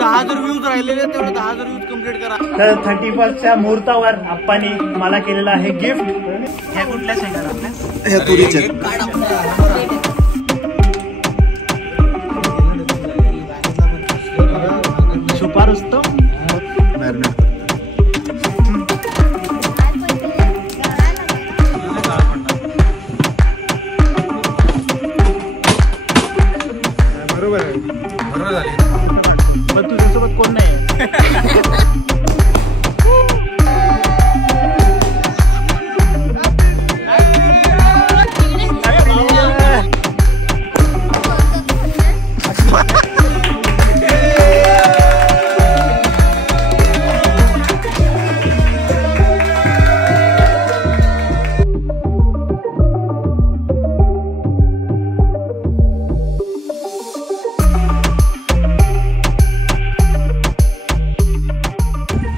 10,000 views राहिलेले तेवढे 10,000 views complete करा. तर 31च्या मुहूर्तावर आप्पानी मला केलेलं आहे गिफ्ट. ह्या कुठल्या शेंगा आपल्या? ह्या तुरीच्या. सुपार असतो बरोबर आहे. बरोबर झाले. पण तुझ्यासोबत कोण नाही.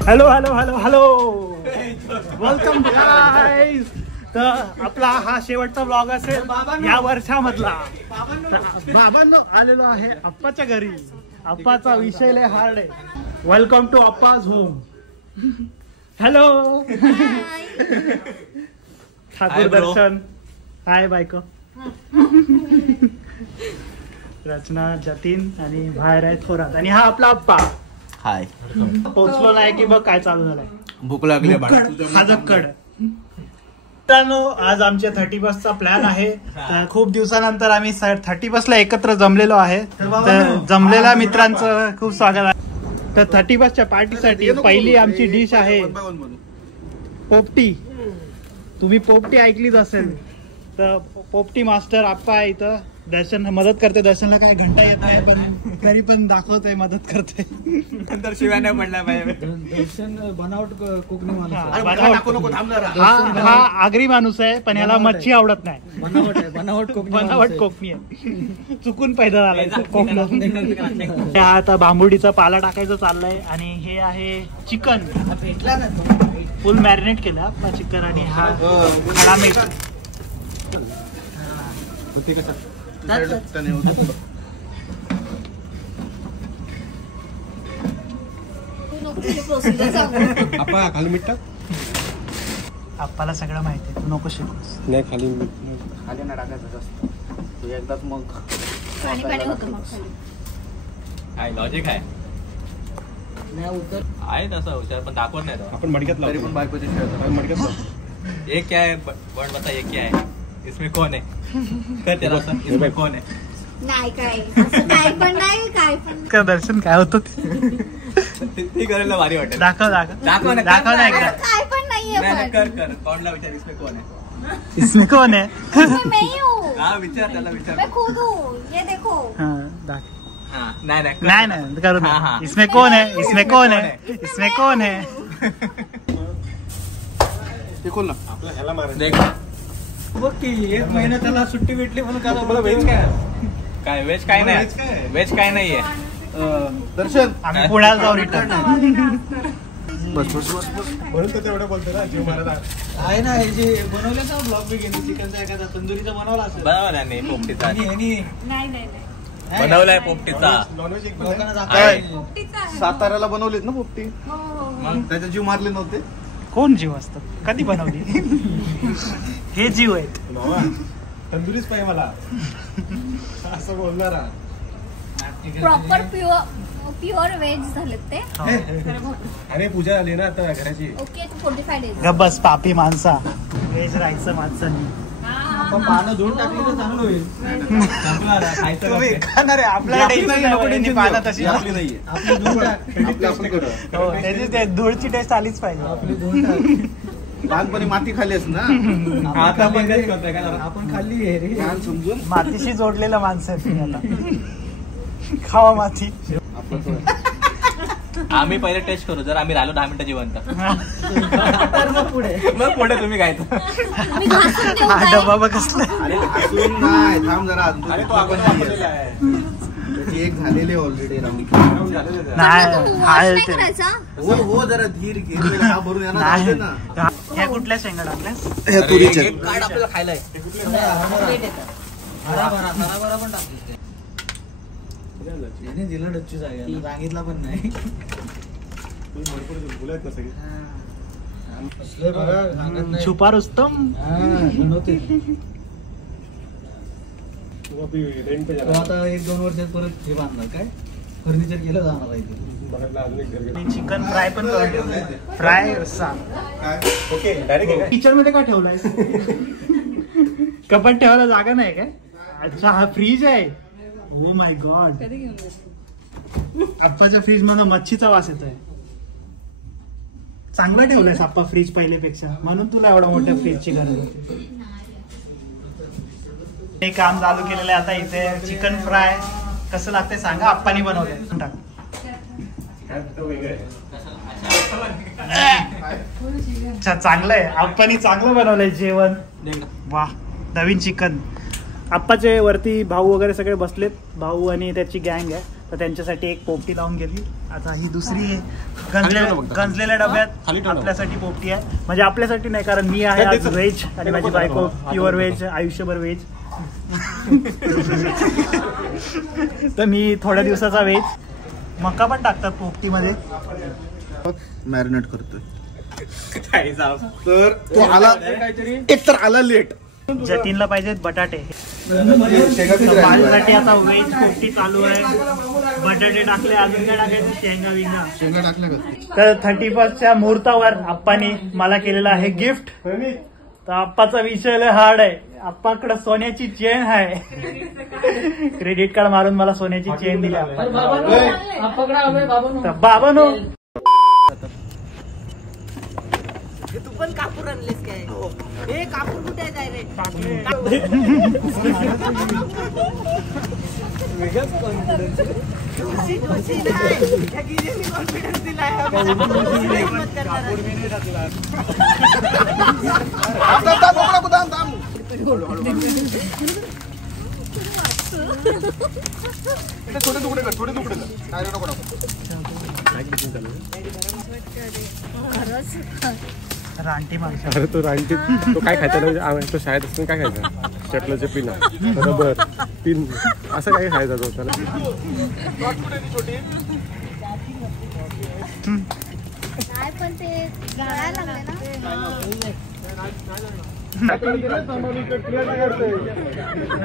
Hello hello hello hello welcome guys. तर आपला हा शेवटचा ब्लॉग असेल या वर्षामधला. बाबांनो आलेलो आहे अप्पाच्या घरी. अप्पाचा विषय लय हार्ड आहे. Welcome to Appa's home. Hello Thakur Darshan. Hi बायको. रचना जतीन आणि बाहेर आहे थोरात. आणि हा आपला अप्पा. हाय. पोचलो नाही की बघ काय चालू झालंय. भूक लागली. हादक्कड. मित्रांनो आज आमच्या 31चा प्लॅन आहे. तर खूप दिवसानंतर आम्ही 31ला एकत्र जमलेलो आहे. तर जमलेल्या मित्रांचं खूप स्वागत आहे. तर 31च्या पार्टीसाठी पहिली आमची डिश आहे पोपटी. तुम्ही पोपटी ऐकलीच असेल. तर पोपटी मास्टर आप्पा आहे इथं. दर्शन मदत करते. दर्शनला काय घंटा येत आहे पण तरी पण दाखवतोय मदत करते. नंतर शिवाय नाही पडला पाहिजे. दर्शन बनावट कोकणी माणूस हा आगरी माणूस आहे पण ह्याला मच्छी आवडत नाही. बनावट कोकणी आहे. चुकून पैदा झालाय कोकणात. आता बांबुडीचा पाला टाकायचं चाललंय. आणि हे आहे चिकन. फुल मॅरिनेट केलं चिकन. आणि हा खडा मीठ. खाली मीठ टाक. आप्पाला सगळं माहिती आहे. तू नको शिकूस. नाही खाली खाली नाही टाकायचं जास्त. तू एकदाच मग पाणी पाणी होतं मग खाली. काय लॉजिक आहे आहे तसं हुशार पण दाखवत नाही. आपण मडक्यात लावतो. तरी पण बायकोची खेळतो. मडक्यात लावतो. ये क्या है वर्ड बता. ये क्या है. इसमें कौन है. कर तेरा इसमें कौन है. नाही काय असं काय पण नाही काय पण. दर्शन काय होतं ती करायला भारी वाटेल. दाखव दाखव ना. दाखव ना एकदा. काय पण नाहीये पण. कर कौनला विचार. इसमें कौन है. इसमें कौन है. मैं ही हूँ. हा विचार त्याला विचार. मैं खुद हूँ. ये देखो. नाही नहीं करो हाँ, हाँ. इसमें कौन है. इसमें कौन है. इसमें कौन है. ते कोण ना आपला ह्याला मारायचं. देख बघ की 1 महिना त्याला सुट्टी भेटली म्हणून तुम्हाला व्हेज काय काय व्हेज काय नाही. व्हेज काय नाहीये. दर्शन आम्ही पुण्याला जाऊ रिटर्न. बस बस बस बस. म्हणून तर तेवढं बोलतो ना जीव मारायला. आहे ना हे जे बनवले ना ब्लॉग मी गेली चिकनचा एखादा तंदुरीचा बनवला असेल. बनवला नाही पोपटीचा. नाही नाही नाही. बनवलाय पोपटीचा. नॉनव्हेज एक लोकांना काय? दाखवायला. पोपटीचा आहे. साताऱ्याला बनवलीत ना पोपटी. हो, हो. मग त्याचे जीव मारले नव्हते. कोण जीव असतात. कधी बनवली. हे जीव आहेत. तंदुरीच पाहिजे मला असं बोलणारा. प्रॉपर प्युअर व्हेज झाले ते. अरे पूजा झाली ना आता घराची. Okay 45 days. गब्बस पापी माणसा. व्हेज राहायचं माणसांनी. आपण पानं धुवून टाकली तर चांगलं होईल. तुम्ही खाणार आहे. आपल्याला टेन्शन नाही. पानं तशी आपली नाहीये. आपली धुवून टाक. आपली आपण करू. हो, त्याची ते धूळची टेस्ट आलीच पाहिजे. आपली धुवून टाक. लहानपणी माती खाल्लीस ना. आता पण तेच करतोय का जरा? आपण खाल्ली आहे रे. लहान समजून मातीशी जोडलेलं माणसं आहे तुम्ही आता. खावा माती. आम्ही पहिले टेस्ट करू. जर आम्ही राहिलो 10 मिनिटं जिवंत तर मग पुढे तुम्ही काय. आम्ही घासून देऊ हा काय? डबा बघ कसला. अरे घासून नाही. थांब जरा. अरे तो आपण वापरलेला आहे. त्याची एक झालेली ऑलरेडी राहून. नाही वॉश हाय नाही ते. करायचा. हो जरा धीर घे. हा भरून येणार नाही. ना. ह्या कुठल्या शेंगा टाकल्या. ह्या तुरीच्या. कार्ड आपल्याला खायला आहे. हराभरा पण टाकते. याने दिला डच्चू जागा सांगितला पण नाही. भरपूर मुलं आहेत ना सगळी. असले बघा सांगत नाही. छुपा रुस्तम. बनवते. तू अभी रेंट पे तो जा. आता 1-2 वर्षात परत हे बांधणार काय फर्निचर केलं जाणार आहे ते. बघायला अजून एक घर घेतलं. चिकन फ्राय पण करून ठेवलंय. फ्राय रस्सा. ओके डायरेक्ट आहे किचन मध्ये का ठेवलाय? कपाट ठेवायला जागा नाही काय? अच्छा हा फ्रीज आहे. Oh my God. आप्पाच्या फ्रीज मध्ये मच्छीचा वास येतोय. चांगला ठेवलायस आप्पा फ्रीज पहिलेपेक्षा, म्हणून तुला एवढा मोठ्या फ्रीजची गरज होती. हे काम चालू केलेलं आहे आता. इथे चिकन फ्राय कसं लागतंय सांगा. आप्पानी बनवलंय. टाक. अच्छा चांगलं आहे. आप्पानी चांगलं बनवलंय जेवण. वाह नवीन चिकन. आप्पाचे वरती भाऊ वगैरे सगळे बसलेत. भाऊ आणि त्याची गँग आहे, तर त्यांच्यासाठी एक पोपटी लावून गेली. आता ही दुसरी गंजलेल्या डब्यात आपल्यासाठी पोपटी आहे. म्हणजे आपल्यासाठी नाही, कारण मी आहे आज व्हेज आणि माझी बायको प्युअर व्हेज, आयुष्यभर व्हेज. तर मी थोड्या दिवसाचा व्हेज. मका पण टाकतात पोपटीमध्ये. मॅरिनेट करतोय. तर तो आला एक तर आला लेट. जतीनला पाहिजेत बटाटे. माझ्यासाठी आता व्हेज पोपटी चालू आहे. बटाटे टाकले, अजून काय टाकायचं? शेंगा विंगा. शेंगा टाकल्या का? तर 31च्या मुहूर्तावर आप्पानी मला केलेलं आहे गिफ्ट. तर आप्पाचा विषय लय हार्ड आहे. आप्पाकडे सोन्याची चेन आहे. क्रेडिट कार्ड मारून मला सोन्याची चेन दिली बाबानो. तू पण कापूर आणलेस काय? हे कापूर कुठे आहे डायरेक्ट? वेगळाच कॉन्फिडन्स. कॉन्फिडन्स दिलाय. थोडे तुकडे कर, थोडे तुकडे कर. डायरेक्ट नको टाकू. रानटी माणसं. अरे तो रानटी तो काय खायचा? तो शाळेत असतो काय खायचा? चटलाचे पिना बरोबर पिन असं काय खायचा तो त्याला. काय पण ते गळायला लागले ना.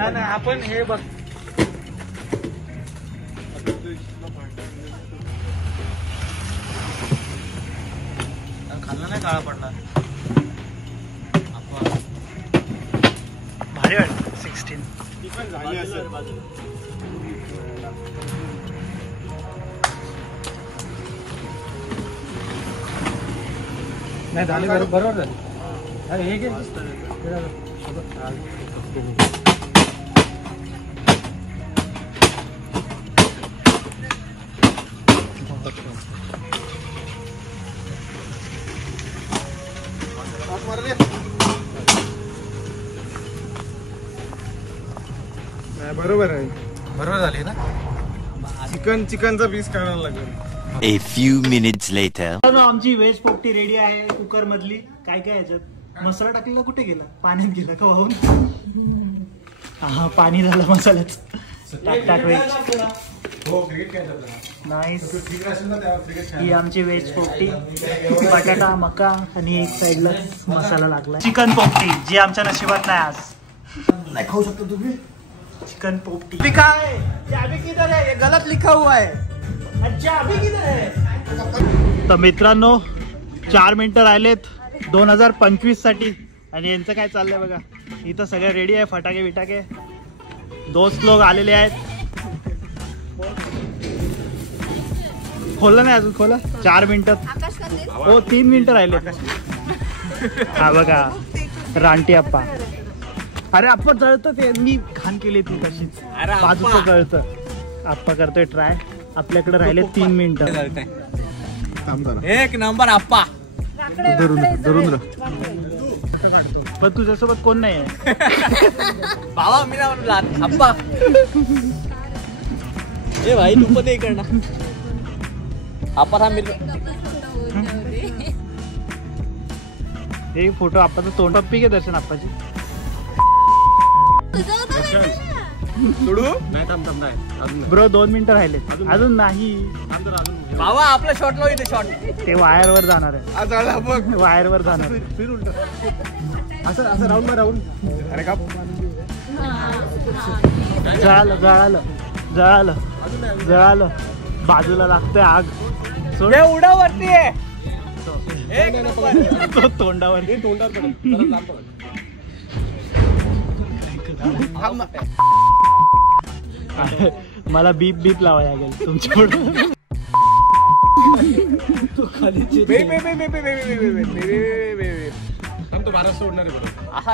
नाही आपण हे बघ. खाल्ला नाही काळा पडणार. भारी वाटत. 16 झाली असेल. नाही झाले बरोबर झाले. अरे हे घे. बरोबर आहे. बरोबर झाली ना. चिकनचा पीस करायला लागेल. A few minutes later. आमची व्हेज पोपटी रेडी आहे. कुकर मधली. काय काय याच्यात मसाला टाकलेला कुठे गेला? पाण्यात गेला का वाहून? हा पाणी झालं मसाल्याच. टाक टाक व्हेज. नाईस. ही आमची व्हेज पोपटी. बटाटा मका आणि एक साइडला मसाला लागला. चिकन पोपटी जी आमच्या नशिबात नाही आज. नाही खाऊ शकतो तुम्ही. चिकन पोपटी. लिखा है चाबी किधर है? ये गलत लिखा हुआ है. अच्छा अभी किधर है? तर मित्रांनो 4 मिनिटं राहिलेत 2025 साठी. आणि यांचं काय चाललंय बघा. इथं सगळं रेडी आहे. फटाके बिटाके. दोस्त लोक आलेले आहेत. खोललं नाही अजून. खोला. 4 मिनिटात. हो 3 मिनिटं राहिले. हा बघा रानटी आप्पा. अरे आप्पा जळतं ते. मी घाण केली ती तशीच. बाजूचं जळतं. आप्पा करतोय ट्राय. आपल्याकडे राहिले 3 मिनिटं. एक नंबर आप्पा. धरून पण तुझ्यासोबत कोण नाही आहे. बाबा मी ना आप्पा. ए भाई तू पण इकडना. आप्पा थांब. हे फोटो आप्पाचं तोंड. पप्पी घे दर्शन आप्पाची. सोडू नाही थांब नाही अजून ब्रो 2 मिनिटं राहिले अजून नाही. अजून बाबा आपला शॉट लाव इथे शॉट. ते वायरवर जाणार आहे. वायरवर जाणार आहे. फिर उलट असं राऊंड मार राऊंड. अरे का जळालं बाजूला लागतंय आग. सोड उडा वरती आहे. तो तोंडावर मला बीप बीप लावा लागेल तुमच्या तो 12 सोडणार आहे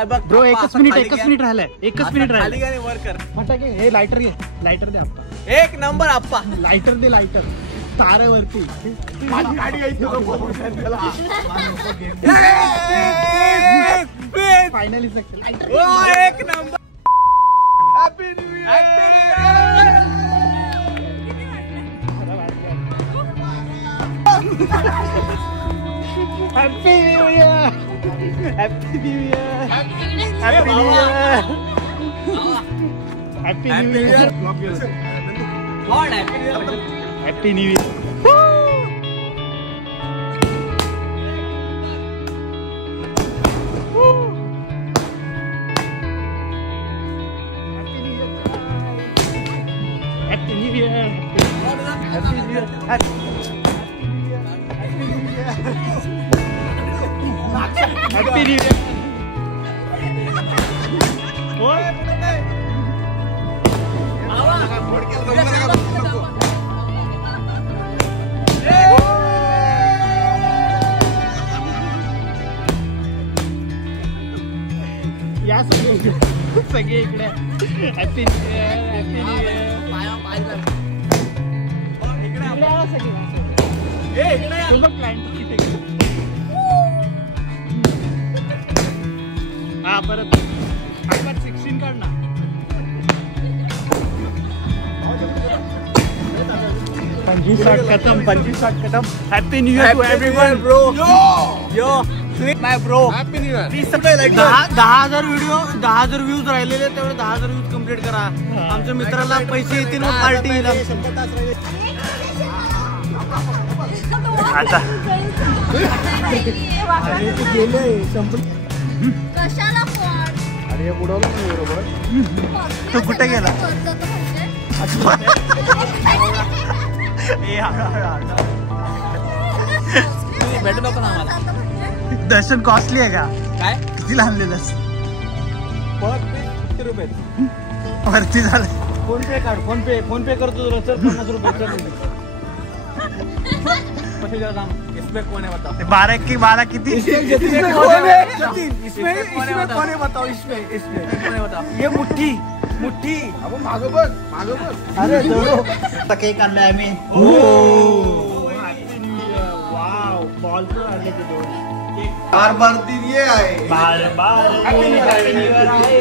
बरोबर. ब्रो. एकच मिनिट राहिलाय. खाली गाणी वर कर. फटाके. हे लायटर घे. लायटर दे आप्पा. एक नंबर आप्पा. लायटर दे. लायटर तारेवरती फायनली लायटर. एक number. Happy new year. Happy new year. Happy new year. Happy new year. Happy new year. Happy new year. Happy New Year. Happy New Year. Happy New Year. Happy New Year. या सगळे इकडे. Happy new year. Happy new year. हा परत 16 काढ ना. पंचवीस shot खतम. Happy new year to everyone bro. Yo my bro. Happy new year. Please subscribe. 10,000 video 10,000 views राहिलेले तेवढे 10,000 व्ह्यूज कम्प्लीट करा. आमच्या मित्राला पैसे येतील मग पार्टी येईल. आता कशाला फोन? अरे बुडवलं नाही बरोबर. तो कुठे गेला? भेटू नको ना आम्हाला. दर्शन कॉस्टली आहे का? काय किती आणलेलंस? पर 50 रुपये. वरती झालं. फोन पे काढ. फोन पे करतो तुला. चल 50 रुपये. पैसे द्या दाम. इसमें कौन है बताओ. 12 किती? इसमें कौन है बताओ. इसमें कौन है बताओ. ये मुट्ठी. मागं बघ. अरे केक आणलाय आम्ही. वाव. बॉल पण आणले ते 2. बार दिन ये आहे. बार हॅपी न्यू इयर आहे.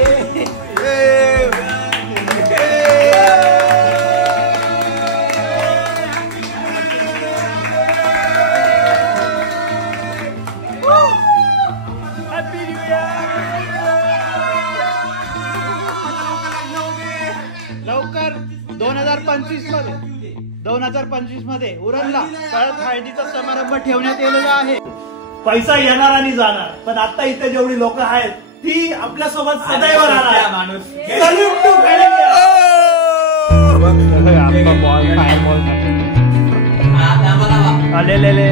लवकर 2025 मध्ये उरणला परत हळदीचा समारंभ ठेवण्यात येलेला आहे. पैसा येणार आणि जाणार, पण आता इथे जेवढी लोक आहेत ती आपल्या सोबत सदैव राहणार. माणूस Salute to Canada. आलेले